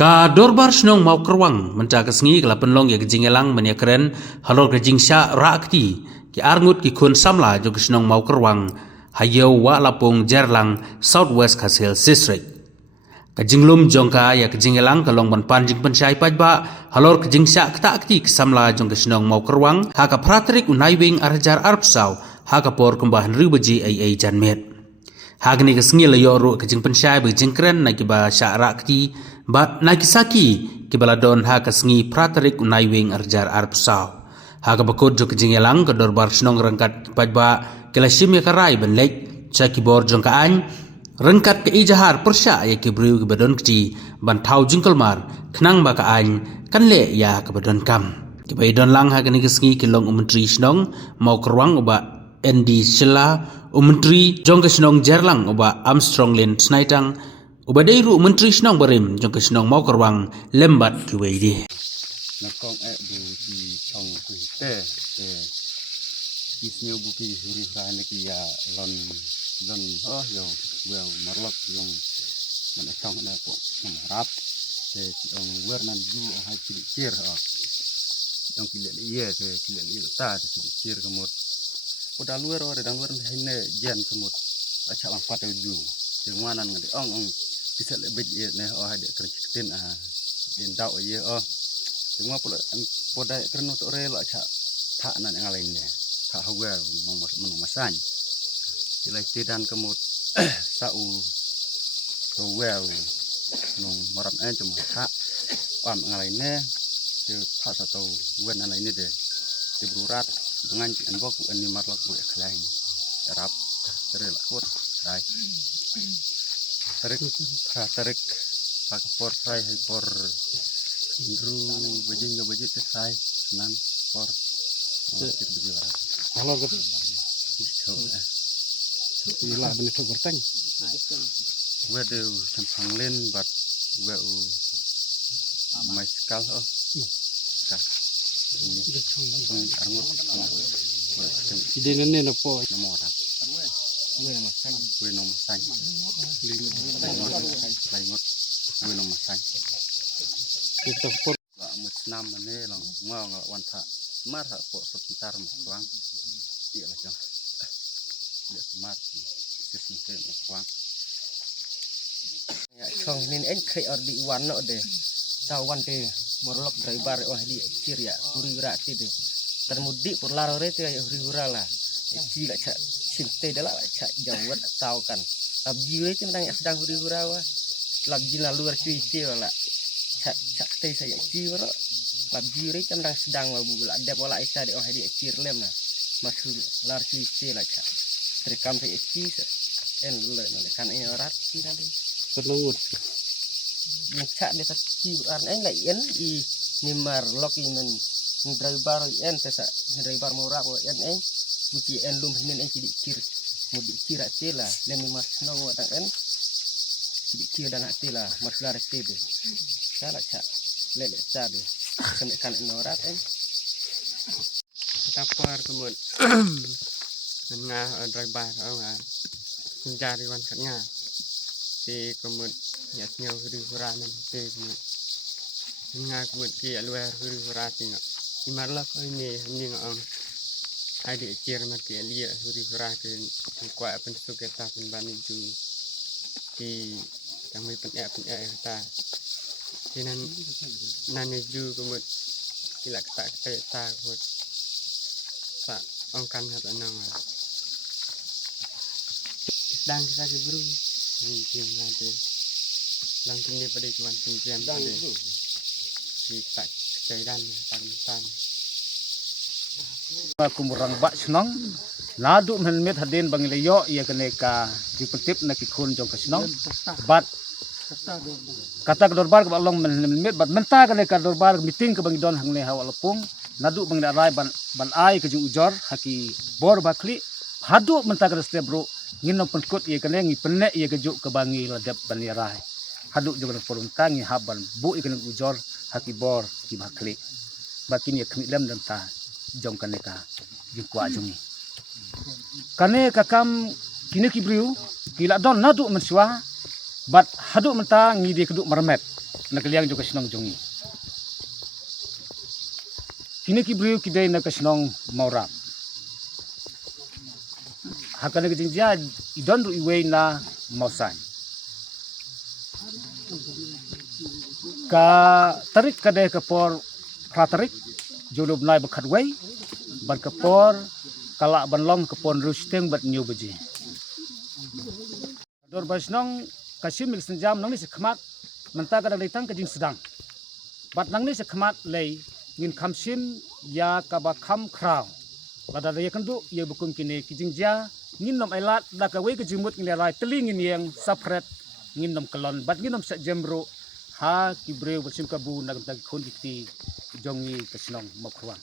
Ka dorbar snong mau kerwang menca kesngi kala penlong ya gejingelang menia keren halor gejingsya rakti ki arngut ki kun samla jo snong mau kerwang hayo wa lapung jerlang southwest Khasil district kajinglum jongka ya gejingelang kalong ban panjing pensyai pajba halor gejingsya kta akti samla jong snong mau kerwang haka pratrik unaiwing arjar arpsau haka por kumbahan ribeji ai janmet Hagni kesngi layo ru kejing pensyai bejing keren na kiba syarakti bat na kisaki kibala don ha kesngi pratarik unaiwing arjar arpsau haga bakod jo kejing elang ke dorbar snong rengkat pajba kelashim ya karai benlek caki bor jong kaan rengkat ke ijahar persya ya kibriu kibadon keci ban tau jingkelmar kenang baka an kan le ya kibadon kam kibai don lang hagni kesngi kilong menteri snong mau kerwang uba Endi Shela Menteri Jong Kesnong Jerlang uba Armstrong Lin Snaitang uba Deiru Menteri Snong Barim Jong Kesnong mau kerwang lembat kiwedi. Nakong bu di chong kui te isnyo buki huri rane ki ya lon yo well marlok yung manatong na po marap te yung wer nan ju hai cilik yung kilek iya te kilek iya ta te cilik kemut pada luar ada dan luar hene jen kemut acak lampat ju te nganan ngade ong bisa lebih ne ada kerjitin den dau ye Tengah pada kerana untuk rela cak tak nak yang lainnya tak hawa menomasan. Jelai tidan kemut sau kewel nong marap cuma tak yang lainnya tu tak satu wen yang lainnya deh. Tiburat dengan enbok ini marlak buat kelain. Arab terelak kot rai. Tarik por rai por Indru bajinyo bajit sai nan por kit bajara halo ke ila beni to berteng wede campang len bat we mai skal ka arngut ide nene no po nomor we nomor sang we nomor sang kita por musnam ne long ngong wanta mar ha po sebentar mawang iya lah jang dia semar sistem mawang ya chong nin en khai or di wan no de ta wan te morlok driver oh di kir ya uri gra ti de termudi por laro re te uri ura la ji la cha sinte de la cha jawat tau kan abji we te menang sedang uri ura wa labji la luar cuy ti la cak teh saya ciri lab jiri tendang sedang wabu bela ada bola isa de oh hadi ciri lem na masuk lar ciri lah cak terekam saya ciri en lule kan ini orat ciri nanti penungut yang cak de ciri an en la en I nimar lok imen driver en tesa driver murah en buci en lum hinin en ciri mudi ciri tela lem nimar nong watang en ciri dan tela masuk lar ciri Salah cak lele cabe kena kan norat tapar kemun nga driver nga mencari wan katnya si kemun nyat nyau huri huranan te kemun nga kemun ki luar huri huratin imarlah ko ini ngong ade cir mat ki lia huri huratin kwa pensuk eta penbani ju ki kami pen ta Jinan naneju kemud kilak tak tak kemud tak ongkan kata nama sedang kita keburu mungkin ada langsung dia pada cuman penjam pada kita kejadian tan aku murang bak senong nadu helmet hadin bangilayo ia keneka dipetip nak ikun jong kesnong bat kata kedorbar ke balong menit bat menta kene kedorbar meeting ke bangidon hangne hawa lepung nadu bang rai ban ai ke ujor haki bor bakli hadu menta ke setiap bro ngino penkut ye kene ngi penek ye kejuk ke bangi ladap ban rai hadu juga perunta ngi haban bu ye kene ujor haki bor ki bakli batin ye kemilem dan ta jong kene ka jingkwa jungi kane kakam kini kibriu kila don nadu menswa bat haduk menta ngidi keduk mermet nakaliang jo kasnong jongi kini ki brio kidai na kasnong maurap hakana ke jinja idon ru iwe na mausan ka tarik kadai kapor pratarik jodob nai bakat wei ban kapor kala banlom kapon rusteng bat nyu beji dor basnong kasim mil senjam nang ni sekhmat menta kadang datang ke jing sedang bat nang ni sekhmat lei ngin kamsim ya kaba kham kraw lada ya kendu ya bukum kini kijing ja ngin nom elat da ka wei ke jimut ngin lai teling ngin yang sapret ngin nom kelon bat ngin nom sak jemro ha kibreu basim kabu nag tag khon dikti jongi kesnong mokruang